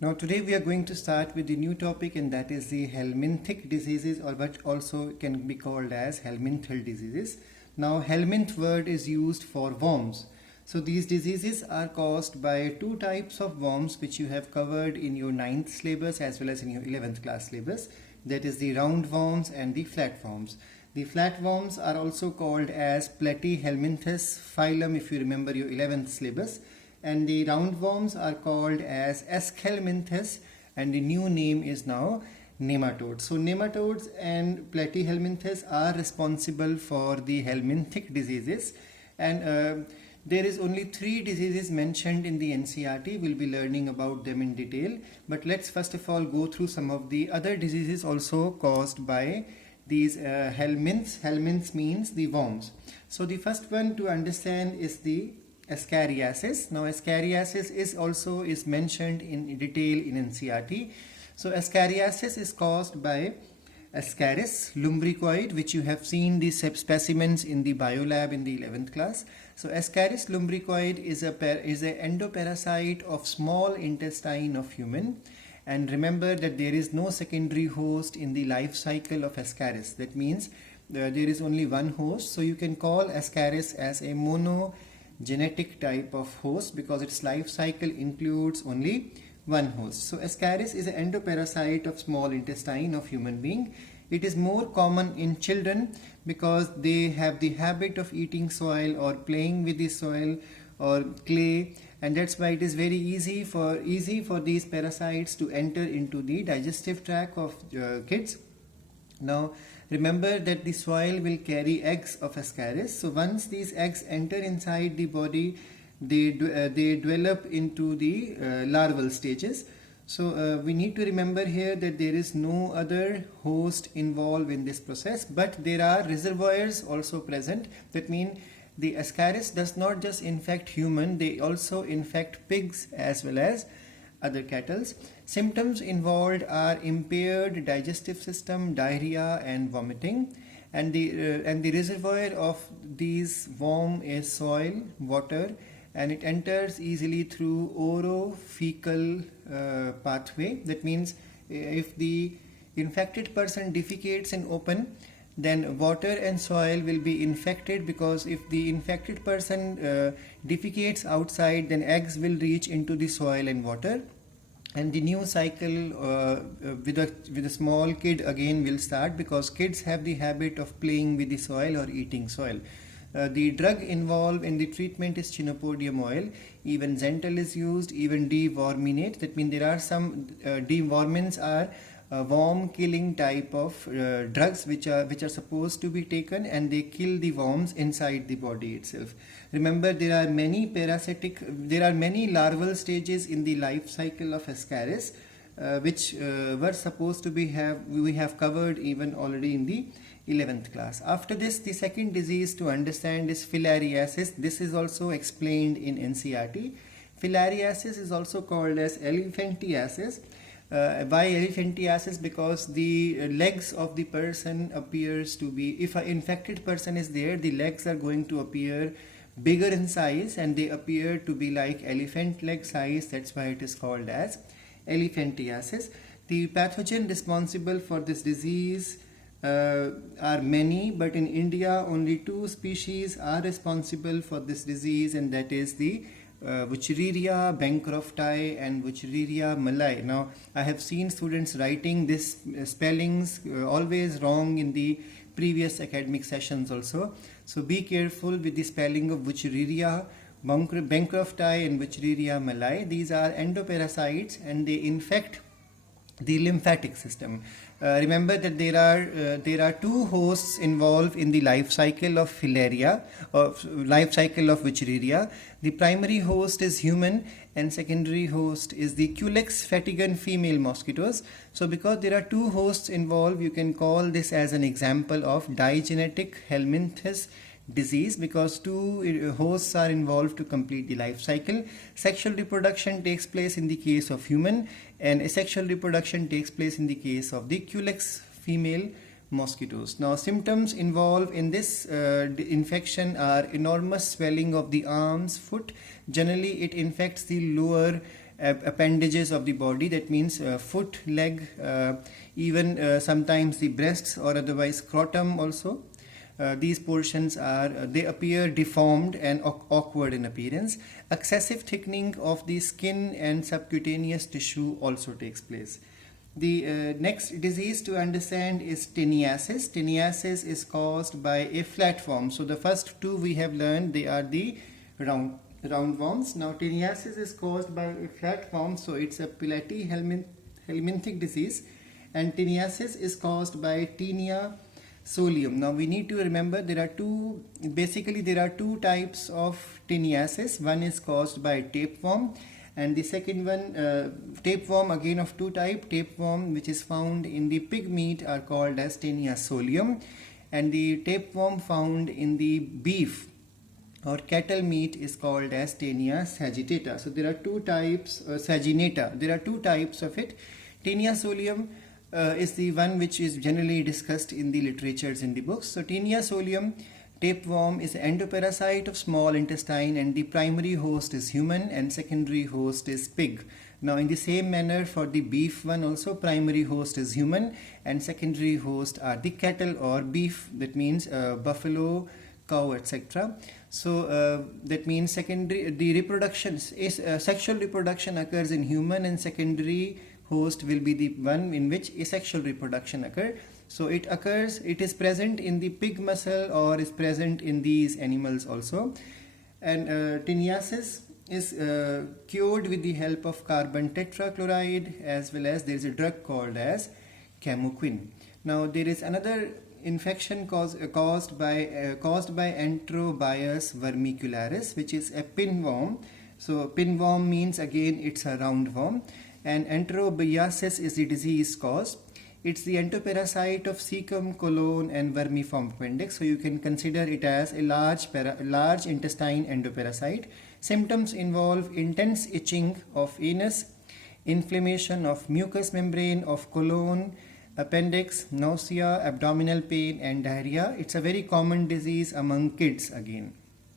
Now today we are going to start with the new topic, and that is the Helminthic diseases, or what also can be called as Helminthic diseases. Now Helminth word is used for worms. So these diseases are caused by two types of worms which you have covered in your 9th syllabus as well as in your 11th class syllabus. That is the roundworms and the flatworms. The flatworms are also called as Platyhelminthes phylum if you remember your 11th syllabus, and the roundworms are called as Ascariasis, and the new name is now nematodes. So nematodes and Platyhelminthes are responsible for the helminthic diseases, and there is only 3 diseases mentioned in the NCERT. We'll be learning about them in detail, but let's first of all go through some of the other diseases also caused by these helminths. Helminths means the worms. So the first one to understand is the Ascariasis. Now Ascariasis is mentioned in detail in NCERT. So Ascariasis is caused by Ascaris lumbricoid, which you have seen the specimens in the biolab in the 11th class. So Ascaris lumbricoid is a endoparasite of small intestine of human. And remember that there is no secondary host in the life cycle of Ascaris. That means there is only one host. So you can call Ascaris as a monogenetic type of host because its life cycle includes only one host. So Ascaris is an endoparasite of small intestine of human being. It is more common in children because they have the habit of eating soil or playing with the soil or clay, and that's why it is very easy for these parasites to enter into the digestive tract of kids. Now remember that the soil will carry eggs of Ascaris. So once these eggs enter inside the body, they develop into the larval stages. So we need to remember here that there is no other host involved in this process, but there are reservoirs also present. That means the Ascaris does not just infect human, they also infect pigs as well as other cattle. Symptoms involved are impaired digestive system, diarrhea and vomiting, and the reservoir of these worm is soil, water, and it enters easily through orophycal pathway. That means if the infected person defecates in open, then water and soil will be infected, because if the infected person defecates outside, then eggs will reach into the soil and water, and the new cycle with a small kid again will start, because kids have the habit of playing with the soil or eating soil. The drug involved in the treatment is chinopodium oil. Even Zental is used, even deworminate. That means there are some dewormins are worm killing type of drugs which are supposed to be taken, and they kill the worms inside the body itself. Remember, there are many larval stages in the life cycle of Ascaris which were supposed to be we have covered even already in the 11th class. After this, the second disease to understand is Filariasis. This is also explained in NCERT. Filariasis is also called as elephantiasis. Why elephantiasis? Because the legs of the person appears to be, if an infected person is there, the legs are going to appear bigger in size and they appear to be like elephant leg size. That's why it is called as elephantiasis. The pathogen responsible for this disease are many, but in India only 2 species are responsible for this disease, and that is the Wuchereria bancrofti and Wuchereria malai. Now I have seen students writing this spellings always wrong in the previous academic sessions also. So be careful with the spelling of Wuchereria bancrofti and Wuchereria malai. These are endoparasites and they infect the lymphatic system. Remember that there are 2 hosts involved in the life cycle of Filaria, or life cycle of Wuchereria. The primary host is human and secondary host is the Culex fatigans female mosquitoes. So because there are 2 hosts involved, you can call this as an example of digenetic helminthes disease, because 2 hosts are involved to complete the life cycle. Sexual reproduction takes place in the case of human, and asexual reproduction takes place in the case of the Culex female mosquitoes. Now symptoms involved in this infection are enormous swelling of the arms, foot. Generally it infects the lower appendages of the body, that means foot, leg, even sometimes the breasts or otherwise scrotum also. These portions they appear deformed and awkward in appearance. Excessive thickening of the skin and subcutaneous tissue also takes place. The next disease to understand is teniasis. Teniasis is caused by a flat worm. So the first two we have learned, they are the round worms. Now teniasis is caused by a flat worm, so it's a Pilati helminthic disease, and teniasis is caused by Taenia solium. Now we need to remember there are two types of teniasis. One is caused by tapeworm, and the second one, tapeworm again of two type. Tapeworm which is found in the pig meat are called as Taenia solium, and the tapeworm found in the beef or cattle meat is called as Taenia sagittata. So there are two types, saginata. There are two types of it. Taenia solium is the one which is generally discussed in the literatures, in the books. So Taenia solium tapeworm is an endoparasite of small intestine, and the primary host is human and secondary host is pig. Now in the same manner for the beef one also, primary host is human and secondary host are the cattle or beef, that means buffalo, cow, etc. So that means the reproduction is sexual reproduction occurs in human, and secondary host will be the one in which asexual reproduction occurs. So it is present in the pig muscle or is present in these animals also. And teniasis is cured with the help of carbon tetrachloride, as well as there is a drug called as camoquin. Now there is another infection caused by Enterobius vermicularis, which is a pinworm. So pinworm means again it's a round worm, and enterobiasis is the disease cause. It's the endoparasite of cecum, colon, and vermiform appendix. So you can consider it as a large intestine endoparasite. Symptoms involve intense itching of anus, inflammation of mucous membrane of colon, appendix, nausea, abdominal pain, and diarrhea. It's a very common disease among kids again.